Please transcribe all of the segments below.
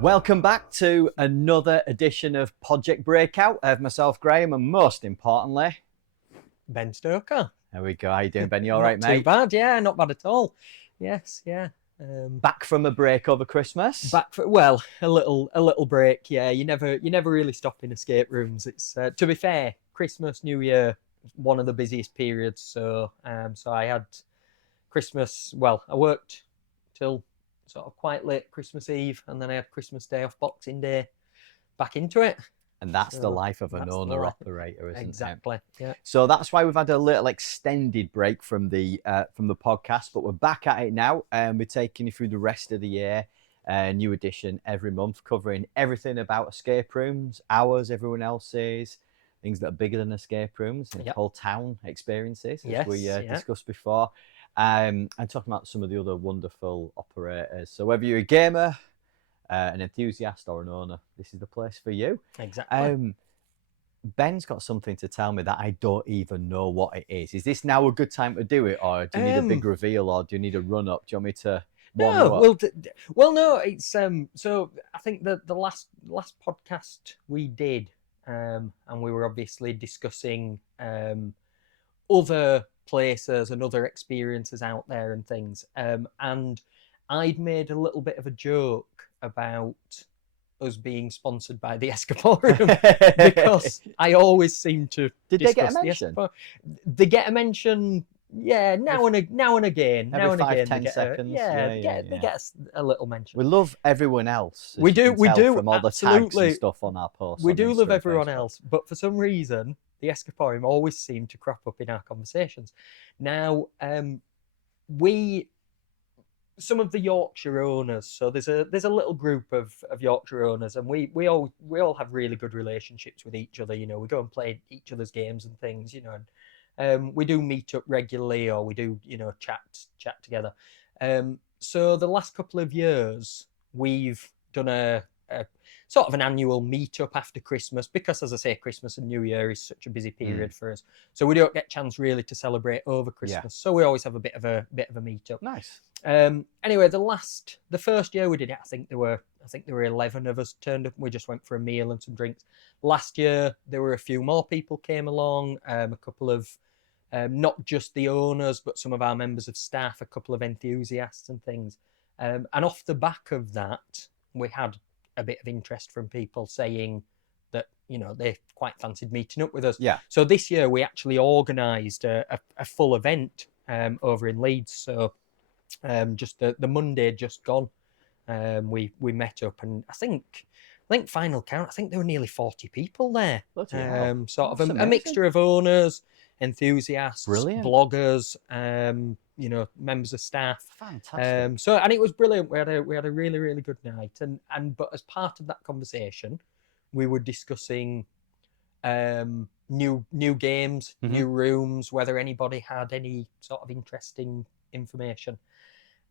Welcome back to another edition of Pod-ject Breakout. I have myself, Graham, and most importantly, Ben Stoker. There we go. How you doing, Ben? You all right, mate? Not too bad, yeah, not bad at all. Yes, yeah. Back from a break over Christmas? Back for a little break. Yeah, you never really stop in escape rooms. It's to be fair, Christmas, New Year, one of the busiest periods. So I had Christmas. Well, I worked till sort of quite late Christmas Eve, and then I had Christmas Day off, Boxing Day, back into it. And that's the life of an owner-operator, isn't it? Exactly, yeah. So that's why we've had a little extended break from the podcast, but we're back at it now, and we're taking you through the rest of the year. New edition every month, covering everything about escape rooms, ours, everyone else's, things that are bigger than escape rooms, and whole town experiences, as we discussed before. And talking about some of the other wonderful operators. So whether you're a gamer, an enthusiast or an owner, this is the place for you. Exactly. Ben's got something to tell me that I don't even know what it is. Is this now a good time to do it, or do you need a big reveal, or do you need a run up? Do you want me to warm you up? No, it's so I think the last podcast we did, and we were obviously discussing other places and other experiences out there and things, and I'd made a little bit of a joke about us being sponsored by the Escaporium because I always seem to Did they get a mention? They get a mention, yeah, now and again. Every 5-10 seconds. They get a little mention. We love everyone else. We do from all the tags and stuff on our posts. We do love everyone else, but for some reason, the Escaporium always seem to crop up in our conversations. Now, some of the Yorkshire owners, so there's a little group of Yorkshire owners, and we all have really good relationships with each other. You know, we go and play each other's games and things. You know, and we do meet up regularly, or we do chat together. So the last couple of years, we've done a sort of an annual meet-up after Christmas, because, as I say, Christmas and New Year is such a busy period for us. So we don't get a chance really to celebrate over Christmas. Yeah. So we always have a bit of a meet-up. Nice. Anyway, the first year we did it, I think there were 11 of us turned up. We just went for a meal and some drinks. Last year there were a few more people came along, a couple of not just the owners, but some of our members of staff, a couple of enthusiasts and things. And off the back of that, we had a bit of interest from people saying that, you know, they quite fancied meeting up with us. Yeah. So this year we actually organised a full event over in Leeds. So just the Monday just gone, we met up, and I think final count, I think there were nearly 40 people there. Sort of a mixture of owners, enthusiasts, bloggers, members of staff. Fantastic. And it was brilliant. We had a really, really good night, but as part of that conversation, we were discussing new games, new rooms, whether anybody had any sort of interesting information.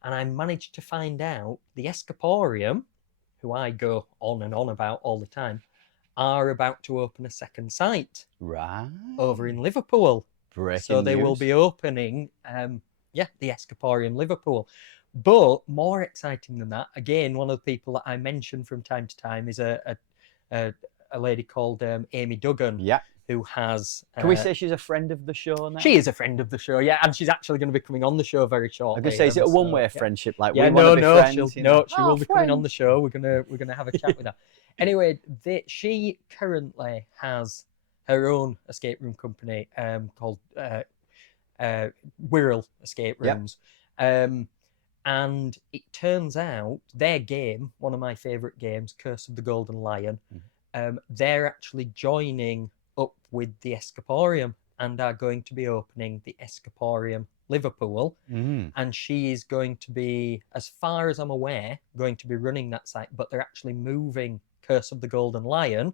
And I managed to find out the Escaporium, who I go on and on about all the time, are about to open a second site over in Liverpool. So they will be opening, the Escaporium Liverpool. But more exciting than that, again, one of the people that I mention from time to time is a lady called Amy Duggan. Yeah. Who has... Can we say she's a friend of the show now? She is a friend of the show, yeah, and she's actually going to be coming on the show very shortly. I'm going to say, is it a one-way friendship? Like, she will be coming on the show. We're gonna have a chat with her. Anyway, she currently has her own escape room company called Wirral Escape Rooms. Yep. And it turns out their game, one of my favourite games, Curse of the Golden Lion, they're actually joining up with the Escaporium and are going to be opening the Escaporium Liverpool. And she is going to be, as far as I'm aware, going to be running that site, but they're actually moving Curse of the Golden Lion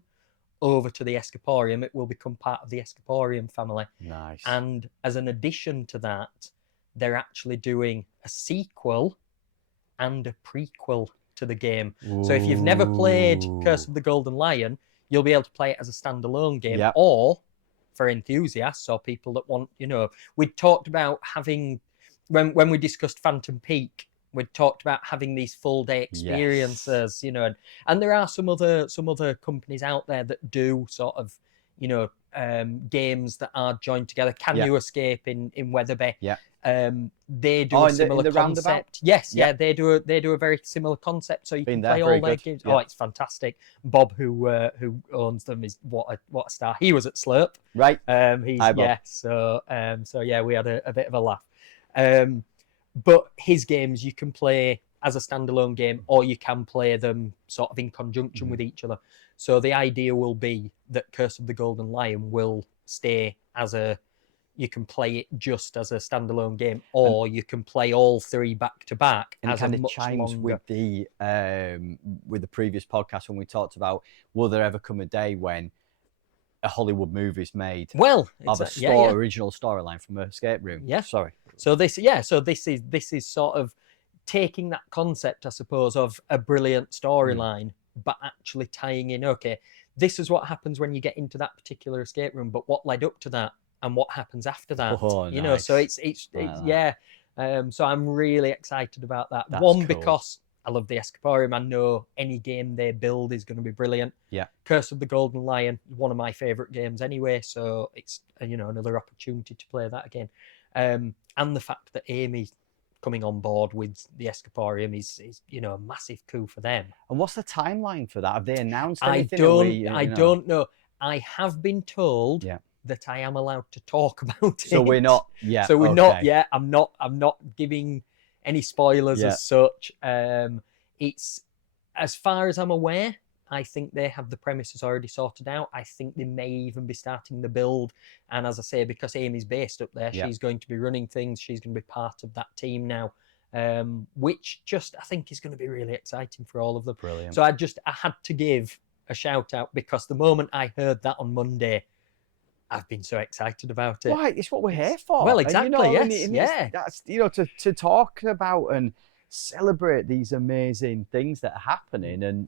over to the Escaporium. It will become part of the Escaporium family. Nice. And as an addition to that, they're actually doing a sequel and a prequel to the game. Ooh. So if you've never played Curse of the Golden Lion, you'll be able to play it as a standalone game, or for enthusiasts or people that want, we talked about having, when we discussed Phantom Peak, We talked about having these full day experiences, you know, and there are some other companies out there that do sort of, you know, games that are joined together. Can You Escape in Weatherby? Yeah. They do a similar in the concept. roundabout? Yes, they do a very similar concept. So you can play all their games. Oh, it's fantastic. Bob, who owns them, is what a star. He was at SLERP. Right. He's Hi, Bob. So yeah, we had a bit of a laugh. But his games you can play as a standalone game, or you can play them sort of in conjunction with each other. So the idea will be that Curse of the Golden Lion will stay as you can play it just as a standalone game, or you can play all three back to back. And as it kind a of much chimes longer... with the previous podcast when we talked about, will there ever come a day when a Hollywood movie is made of a original storyline from an escape room? Yeah. Sorry. So this is sort of taking that concept, I suppose, of a brilliant storyline, but actually tying in, okay, this is what happens when you get into that particular escape room, but what led up to that and what happens after that. You know, so it's so I'm really excited about that. That's One, cool. Because I love the Escaparium. I know any game they build is going to be brilliant. Yeah. Curse of the Golden Lion, one of my favorite games anyway, so it's, you know, another opportunity to play that again. And the fact that Amy coming on board with the Escaparium is you know, a massive coup for them. And what's the timeline for that? Have they announced anything? I don't know. I have been told that I am allowed to talk about it. So we're not yet. So we're not yet. I'm not giving any spoilers as such. It's, as far as I'm aware, I think they have the premises already sorted out. I think they may even be starting the build. And as I say, because Amy's based up there, she's going to be running things. She's going to be part of that team now, which just, I think, is going to be really exciting for all of them. Brilliant. So I had to give a shout out, because the moment I heard that on Monday, I've been so excited about it. Right, it's what we're here for. Well, exactly, and, you know, yes. That's, you know, to talk about and celebrate these amazing things that are happening, and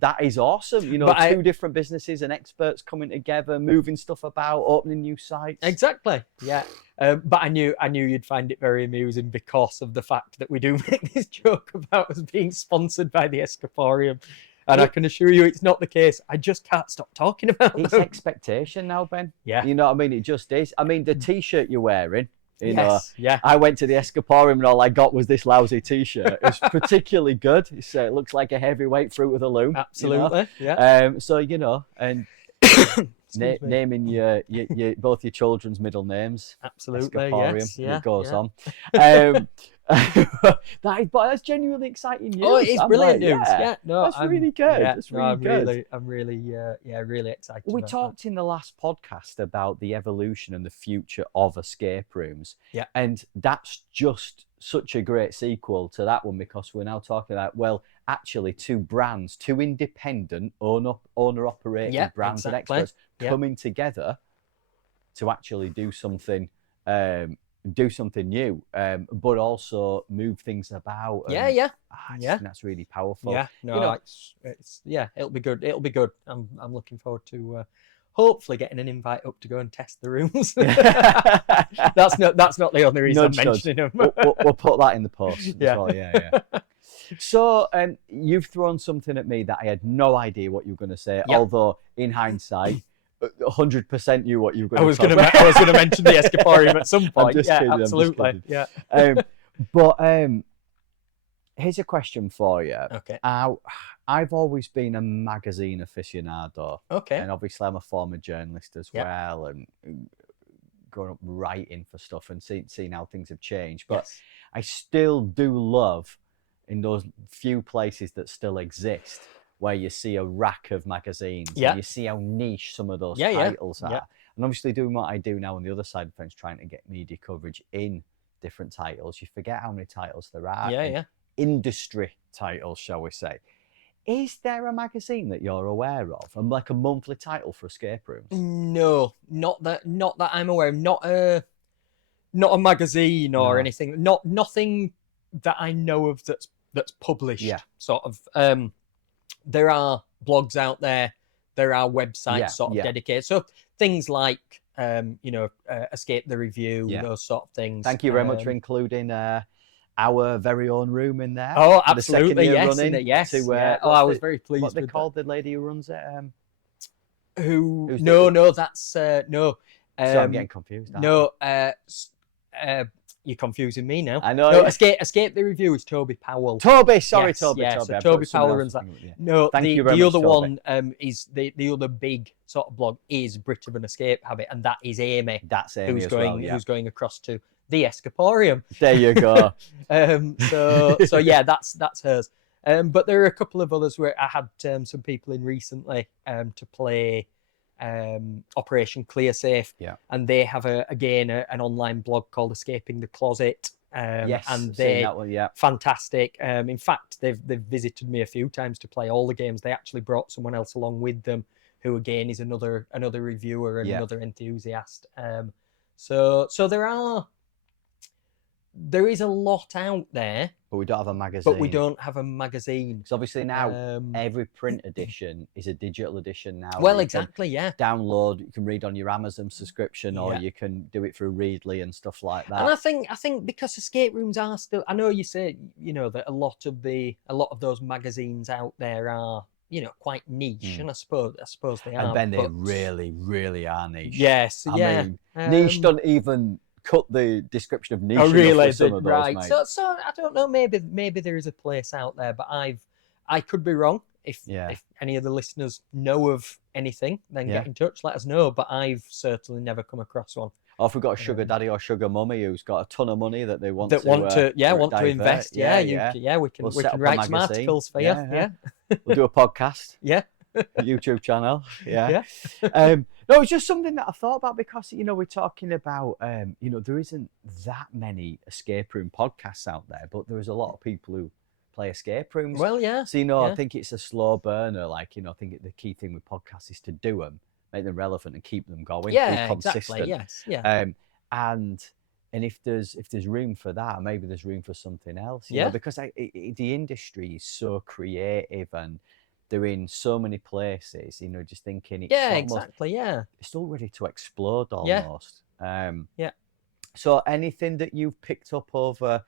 that is awesome. You know, two different businesses and experts coming together, moving stuff about, opening new sites. Exactly, yeah. But I knew you'd find it very amusing, because of the fact that we do make this joke about us being sponsored by the Escaparium. And I can assure you it's not the case. I just can't stop talking about it. It's expectation now, Ben. Yeah. You know what I mean? It just is. I mean, the T-shirt you're wearing, you know, yeah. I went to the Escaparium and all I got was this lousy T-shirt. It's particularly good. It looks like a heavyweight fruit with a loom. Absolutely, you know? So, you know, and naming your both your children's middle names. Absolutely, Escaparium, yes. Yeah, it goes on. But that's genuinely exciting news. Oh, it's brilliant news. Yeah, no, that's really good. Yeah, that's really good. I'm really excited. We talked in the last podcast about the evolution and the future of escape rooms. Yeah, and that's just such a great sequel to that one, because we're now talking about, well, actually two independent owner-operated brands and experts coming together to actually do something new, but also move things about. And, that's really powerful. Yeah, no, you know, it's it'll be good. It'll be good. I'm looking forward to hopefully getting an invite up to go and test the rooms. That's not the only reason I'm mentioning them. We'll put that in the post as well. Yeah. So you've thrown something at me that I had no idea what you were going to say, although in hindsight 100% knew what you were going to say. I was going to mention the Escaparium at some point. I'm just kidding, absolutely. Yeah. But here's a question for you. Okay. I've always been a magazine aficionado. Okay. And obviously I'm a former journalist as well, and growing up writing for stuff and seeing how things have changed. But I still do love, in those few places that still exist, where you see a rack of magazines, and you see how niche some of those titles are. And obviously doing what I do now on the other side of the fence, trying to get media coverage in different titles, you forget how many titles there are. Industry titles, shall we say. Is there a magazine that you're aware of, and like a monthly title for escape rooms? No, not that I'm aware of. Not a magazine or anything. Nothing that I know of that's published. Sort of. There are blogs out there. There are websites sort of dedicated. So things like, Escape the Review, those sort of things. Thank you very much for including our very own room in there. Oh, for the second absolutely, year yes, running. yes. To, Yeah. Oh, I was very what pleased they with called the lady who runs it. who. Who's No, the- no, that's no. So I'm getting confused. No, you're confusing me now. I know. No, Escape the Review is Toby Powell. Toby, sorry, Yes, Toby. yeah, Toby. so I've Toby got someone Powell else runs that. thinking, yeah. No, Thank you the very much, other Toby. one is the other big sort of blog is Brit of an Escape Habit, and that is Amy. That's Amy who's as going well, yeah. who's going across to the Escaporium. There you go. So yeah, that's hers. But there are a couple of others where I had some people in recently to play Operation Clear Safe, Yeah. and they have an online blog called Escaping the Closet. Yes, and seen that one, yeah. fantastic. In fact, they've visited me a few times to play all the games. They actually brought someone else along with them, who again is another reviewer and another enthusiast. So there is a lot out there, but we don't have a magazine. But we don't have a magazine. Because obviously now every print edition is a digital edition now. Well, exactly, yeah. Download, you can read on your Amazon subscription, or you can do it through Readly and stuff like that. And I think because escape rooms are still, I know you say, that a lot of those magazines out there are, quite niche, and I suppose they are. And Ben, they really, really are niche. Yes, I mean, niche doesn't even cut the description of niche. Oh, really? Some of those, right. mate. So I don't know. Maybe there is a place out there, but I could be wrong. If any of the listeners know of anything, then get in touch. Let us know. But I've certainly never come across one. Or if we've got a sugar daddy or sugar mummy who's got a ton of money that they want to invest. We can write some articles for you. Yeah. We'll do a podcast. Yeah. A YouTube channel. Yeah. No, it's just something that I thought about because, we're talking about, there isn't that many escape room podcasts out there, but there is a lot of people who play escape rooms. Well, yeah. So, I think it's a slow burner. Like, I think the key thing with podcasts is to do them, make them relevant and keep them going. Yeah, be consistent. Exactly. Yes. Yeah. And if there's room for that, maybe there's room for something else. Because the industry is so creative and they're in so many places, just thinking it's it's still ready to explode almost. So anything that you've picked up over,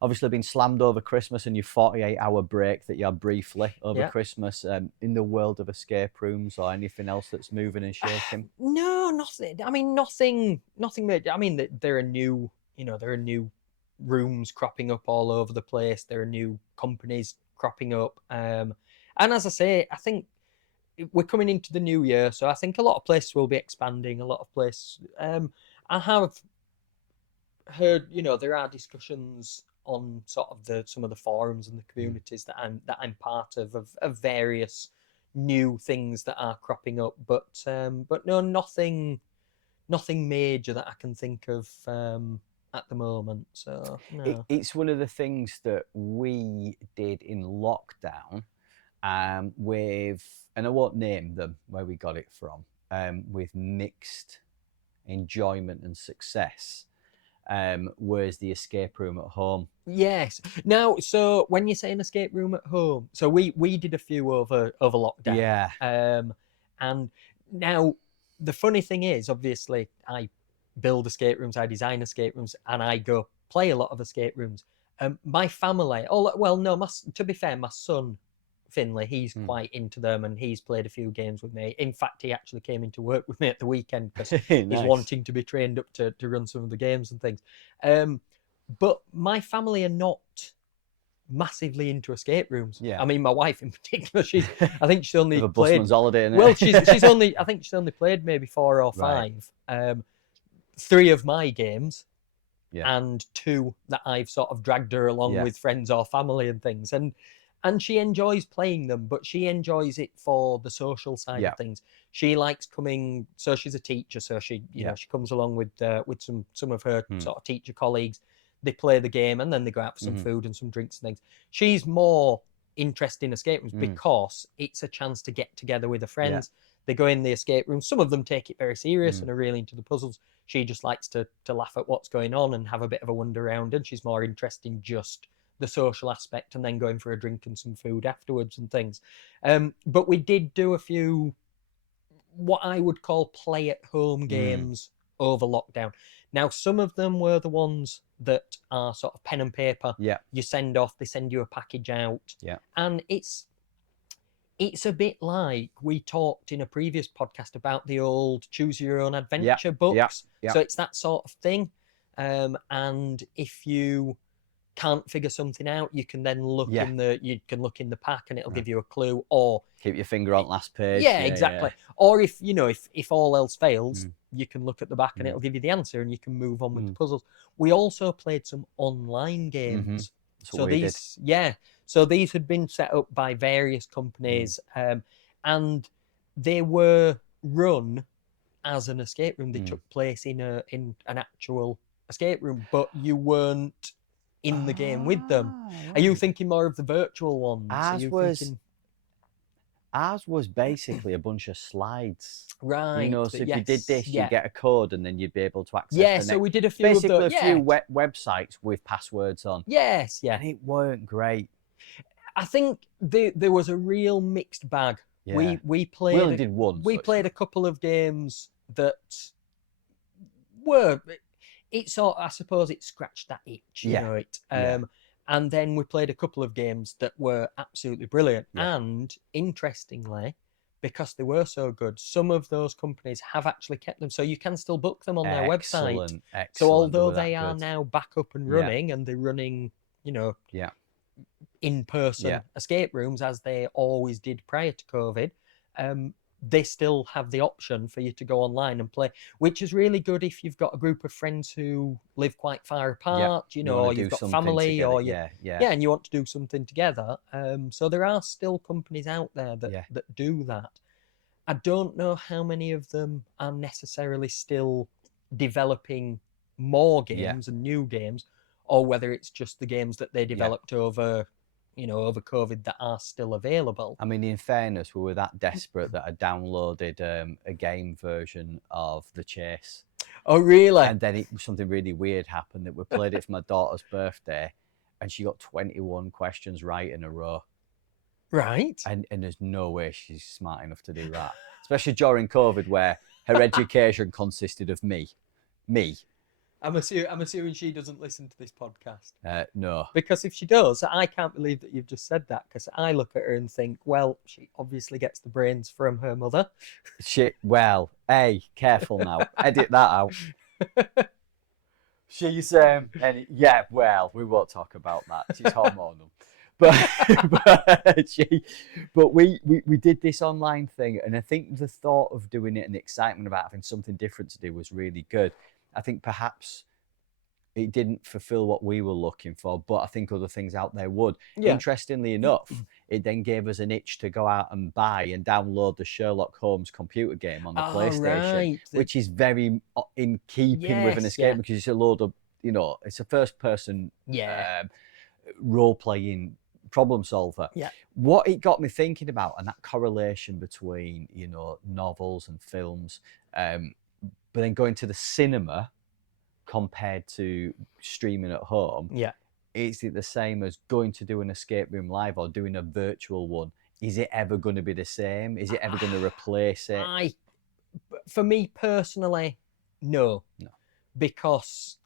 obviously been slammed over Christmas and your 48-hour break that you had briefly over Christmas, in the world of escape rooms, or anything else that's moving and shaking? No, nothing. I mean, nothing major. I mean, there are new rooms cropping up all over the place. There are new companies cropping up. And as I say, I think we're coming into the new year, so I think a lot of places will be expanding. A lot of places. I have heard, there are discussions on sort of some of the forums and the communities that I'm part of various new things that are cropping up. But no, nothing major that I can think of at the moment. So no. It's one of the things that we did in lockdown. With, and I won't name them where we got it from, with mixed enjoyment and success, was the escape room at home. Yes. Now, so when you say an escape room at home, so we did a few over lockdown. Yeah. And now the funny thing is, obviously, I build escape rooms, I design escape rooms, and I go play a lot of escape rooms. My family, to be fair, my son Finley, he's quite into them, and he's played a few games with me. In fact, he actually came into work with me at the weekend because nice. He's wanting to be trained up to run some of the games and things. But my family are not massively into escape rooms. Yeah. I mean, my wife in particular, I think she's only a played busman's holiday. Well, she's only played maybe 4 or 5. Right. 3 of my games. Yeah. And 2 that I've sort of dragged her along with friends or family and things. And she enjoys playing them, but she enjoys it for the social side of things. She likes coming, so she's a teacher, so she she comes along with some of her sort of teacher colleagues. They play the game and then they go out for some food and some drinks and things. She's more interested in escape rooms because it's a chance to get together with her friends. Yeah. They go in the escape room. Some of them take it very serious and are really into the puzzles. She just likes to laugh at what's going on and have a bit of a wander around, and she's more interested in just the social aspect and then going for a drink and some food afterwards and things. But we did do a few what I would call play at home games over lockdown. Now, some of them were the ones that are sort of pen and paper. Yeah. You send off, they send you a package out. Yeah. And it's a bit like we talked in a previous podcast about the old choose your own adventure books. Yeah. So it's that sort of thing. And if you can't figure something out, you can then look in the pack and it'll give you a clue, or keep your finger on last page. Yeah, exactly. Or if all else fails, Mm. you can look at the back and it'll give you the answer and you can move on with the Mm. puzzles. We also played some online games. That's what we did. So these had been set up by various companies, and they were run as an escape room. They took place in an actual escape room, but you weren't in the game with them. Are you thinking more of the virtual ones? Ours was basically a bunch of slides. Right. You know, so if you did this, you get a code and then you'd be able to access the next. So we did a few basically of those. a few websites with passwords on. Yes, yeah. And it weren't great. I think there was a real mixed bag. Yeah. We played. We only did one. We played a couple of games that were. It sort. I suppose it scratched that itch. You know it. And then we played a couple of games that were absolutely brilliant. Yeah. And interestingly, because they were so good, some of those companies have actually kept them, so you can still book them on their website. Excellent. So although they are now back up and running, and they're running, in-person escape rooms as they always did prior to COVID, they still have the option for you to go online and play, which is really good if you've got a group of friends who live quite far apart, or you've got family, together. or and you want to do something together. So there are still companies out there that do that. I don't know how many of them are necessarily still developing more games and new games, or whether it's just the games that they developed over COVID that are still available. I mean, in fairness, we were that desperate that I downloaded a game version of The Chase. Oh, really? And then something really weird happened that we played it for my daughter's birthday, and she got 21 questions right in a row. Right. And there's no way she's smart enough to do that, especially during COVID, where her education consisted of me. I'm assuming she doesn't listen to this podcast. No. Because if she does, I can't believe that you've just said that, because I look at her and think, well, she obviously gets the brains from her mother. Careful now. Edit that out. She's, we won't talk about that. She's hormonal. But we did this online thing, and I think the thought of doing it and the excitement about having something different to do was really good. I think perhaps it didn't fulfill what we were looking for, but I think other things out there would. Yeah. Interestingly enough, it then gave us an itch to go out and buy and download the Sherlock Holmes computer game on the PlayStation, which is very in keeping with an escape, because it's a load of, it's a first-person role-playing problem solver. Yeah. What it got me thinking about, and that correlation between, novels and films, but then going to the cinema compared to streaming at home, is it the same as going to do an escape room live or doing a virtual one? Is it ever going to be the same? Is it ever going to replace it? For me personally, no. Because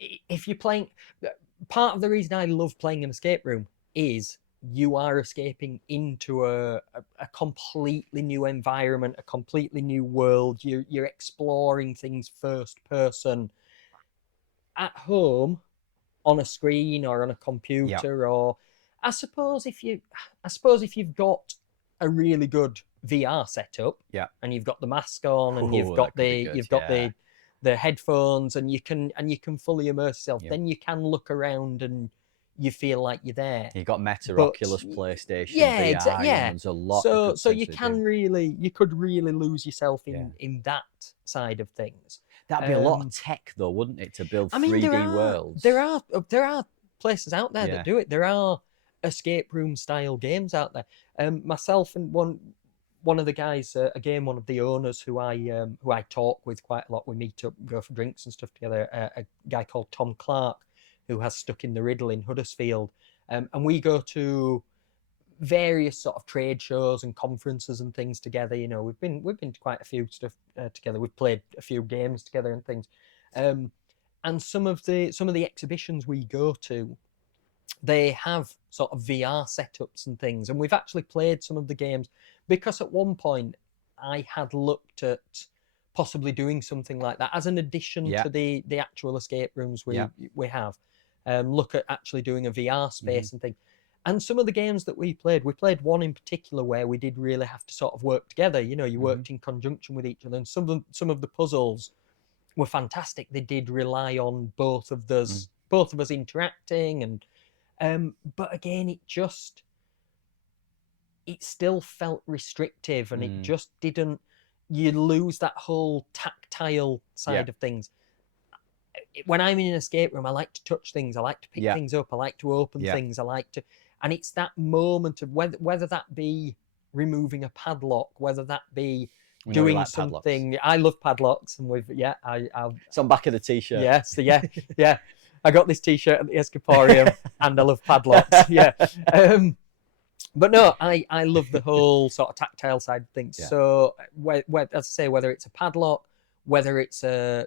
if you're playing, part of the reason I love playing an escape room is you are escaping into a completely new environment, a completely new world. You're exploring things first person. At home, on a screen or on a computer, or I suppose if you've got a really good VR setup, and you've got the mask on, and you've got the headphones, and you can fully immerse yourself, then you can look around and you feel like you're there. You got Oculus, PlayStation, VR, exactly. There's a lot. So you could really lose yourself in that side of things. That'd be a lot of tech, though, wouldn't it, to build 3D worlds? There are places out there that do it. There are escape room style games out there. Myself and one of the guys, one of the owners who I talk with quite a lot. We meet up, go for drinks and stuff together. A guy called Tom Clark, who has Stuck in the Riddle in Huddersfield, and we go to various sort of trade shows and conferences and things together. We've been to quite a few stuff together. We've played a few games together and things. And some of the exhibitions we go to, they have sort of VR setups and things, and we've actually played some of the games, because at one point I had looked at possibly doing something like that as an addition to the actual escape rooms we have. Look at actually doing a VR space and thing. And some of the games that we played one in particular where we did really have to sort of work together. You know, you worked in conjunction with each other, and some of the puzzles were fantastic. They did rely on both of us interacting, and but again, it still felt restrictive, and it just didn't. You lose that whole tactile side of things. When I'm in an escape room, I like to touch things. I like to pick things up. I like to open things. I like to, and it's that moment of whether that be removing a padlock, whether that be doing something. Padlocks. I love padlocks, and it's on back of the t-shirt. Yes, yeah. I got this t-shirt at the Escaparium, and I love padlocks. Yeah. But no, I love the whole sort of tactile side of things. Yeah. So, as I say, whether it's a padlock, whether it's a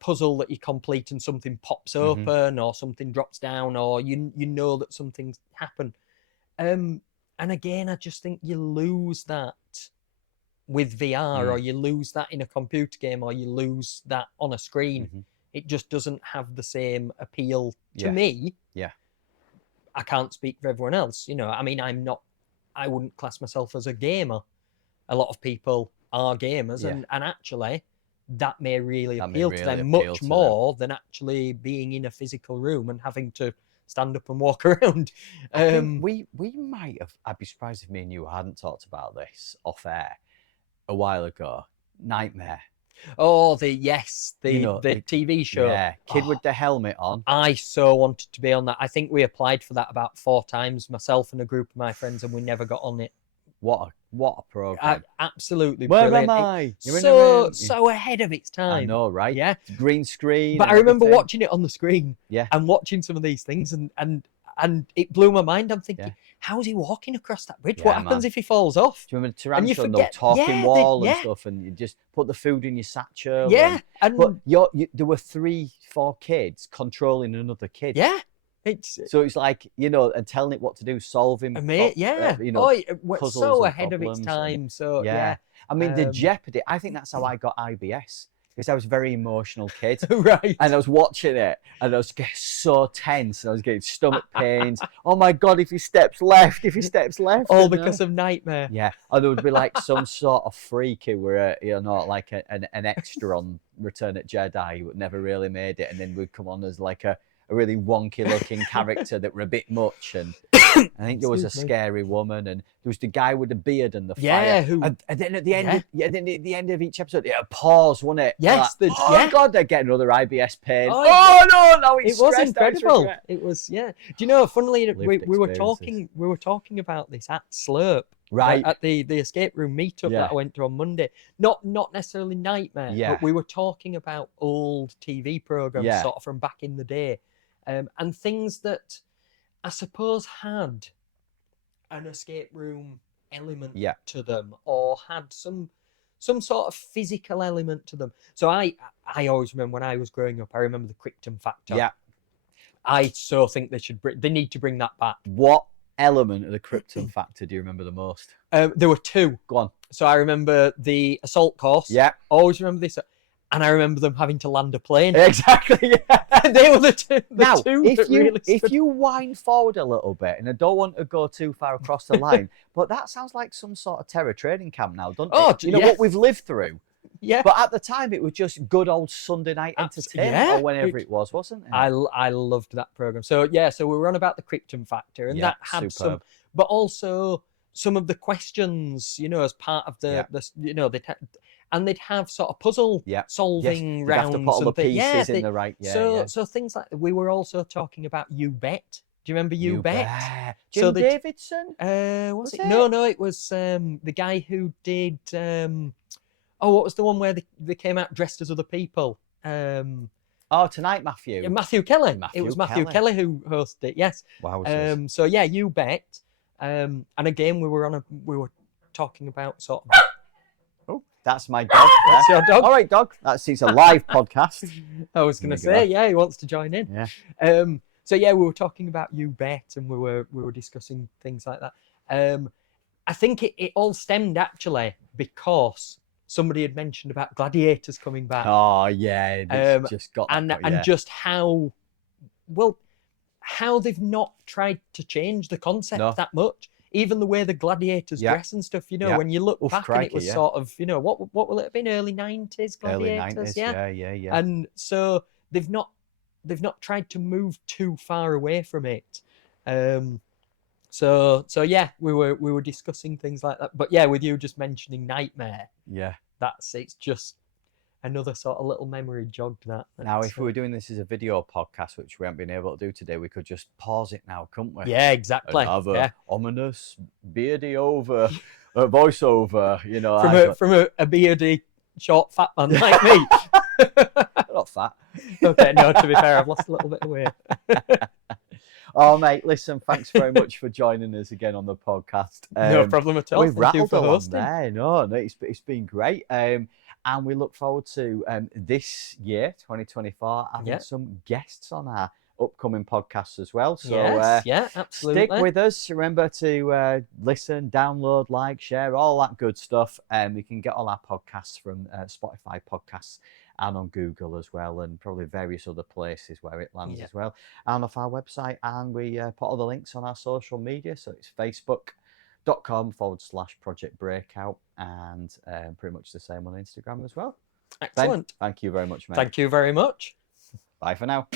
puzzle that you complete and something pops open, or something drops down, or you know that something's happened. And again, I just think you lose that with VR, or you lose that in a computer game, or you lose that on a screen. It just doesn't have the same appeal to me. Yeah. I can't speak for everyone else. You know, I mean, I wouldn't class myself as a gamer. A lot of people are gamers, and actually that may really appeal to them much more than actually being in a physical room and having to stand up and walk around. I think we might have, I'd be surprised if me and you hadn't talked about this off air a while ago. Nightmare. Oh, the TV show. Yeah, kid with the helmet on. I so wanted to be on that. I think we applied for that about 4 times, myself and a group of my friends, and we never got on it. What a program. Absolutely Where brilliant. Am I? So ahead of its time. I know, right? Yeah. Green screen. But I remember watching it on the screen. Yeah. And watching some of these things, and it blew my mind. I'm thinking, how is he walking across that bridge? What happens if he falls off? Do you remember the tarantula and the talking wall and stuff, and you just put the food in your satchel? Yeah. But there were 3-4 kids controlling another kid. Yeah. So it's like, you know, and telling it what to do, solving puzzles so ahead of its time. I mean, the jeopardy, I think that's how I got IBS, because I was a very emotional kid. Right. And I was watching it, and I was getting so tense, and I was getting stomach pains. Oh my God, if he steps left. All because of Nightmare. Yeah. Or there would be like some sort of freak who were, like an extra on Return of Jedi who never really made it, and then would come on as like a really wonky looking character that were a bit much. And I think there was a scary woman, and there was the guy with the beard and the fire. And then at the end, at the end of each episode, a pause, wasn't it? Yes. Like, God, they get another IBS pain. No, it was incredible. It was, Do you know? Funnily, we were talking about this at SLERP, right? At the escape room meetup that I went to on Monday. Not necessarily Nightmare, but we were talking about old TV programs, sort of from back in the day, and things that I suppose had an escape room element to them, or had some sort of physical element to them. So I always remember when I was growing up, I remember the Krypton Factor. Yeah. I so think they need to bring that back. What element of the Krypton Factor do you remember the most? There were 2. Go on. So I remember the assault course. Yeah. Always remember this. And I remember them having to land a plane. Exactly. Yeah. They were the two. If you wind forward a little bit, and I don't want to go too far across the line, but that sounds like some sort of terror training camp now, doesn't it? You know what we've lived through. Yeah. But at the time, it was just good old Sunday night entertainment, or whenever it was, wasn't it? I loved that program. So we were on about the Krypton Factor, and that had some, but also some of the questions, as part of and they'd have sort of puzzle solving rounds. Have to put all the pieces in the right. So things like, we were also talking about You Bet. Do you remember You Bet? Jim Davidson? Was it? No, it was the guy who did. What was the one where they came out dressed as other people? Tonight, Matthew. Matthew Kelly. It was Matthew Kelly who hosted it. Yes. Wow. So You Bet. And again, we were talking about sort of. That's my dog. That's your dog. All right, dog. It's a live podcast. I was going to say, yeah, he wants to join in. Yeah. So yeah, we were talking about you bet, and we were discussing things like that. I think it all stemmed actually because somebody had mentioned about gladiators coming back. Oh yeah, it's just got and yeah. just how they've not tried to change the concept that much. Even the way the gladiators dress and stuff, you know, when you look back and it was sort of, you know, what will it have been? Early 90s gladiators, early 90s, yeah. And so they've not tried to move too far away from it. So yeah, we were discussing things like that. But yeah, with you just mentioning Nightmare, it's just another sort of little memory jogged that. Now, if we were doing this as a video podcast, which we haven't been able to do today, we could just pause it now, couldn't we? Yeah, exactly. And have a ominous, beardy voiceover, you know. From a beardy, short, fat man like me. Not fat. Okay, no, to be fair, I've lost a little bit of weight. Oh, mate, listen, thanks very much for joining us again on the podcast. No problem at all. We've rattled for along hosting. there. No, it's been great. And we look forward to this year, 2024, having some guests on our upcoming podcasts as well. So yeah, absolutely. Stick with us. Remember to listen, download, like, share, all that good stuff. You can get all our podcasts from Spotify podcasts and on Google as well, and probably various other places where it lands as well, and off our website. And we put all the links on our social media. So it's facebook.com/Project Breakout, and pretty much the same on Instagram as well. Excellent. Ben, thank you very much, mate. Thank you very much. Bye for now.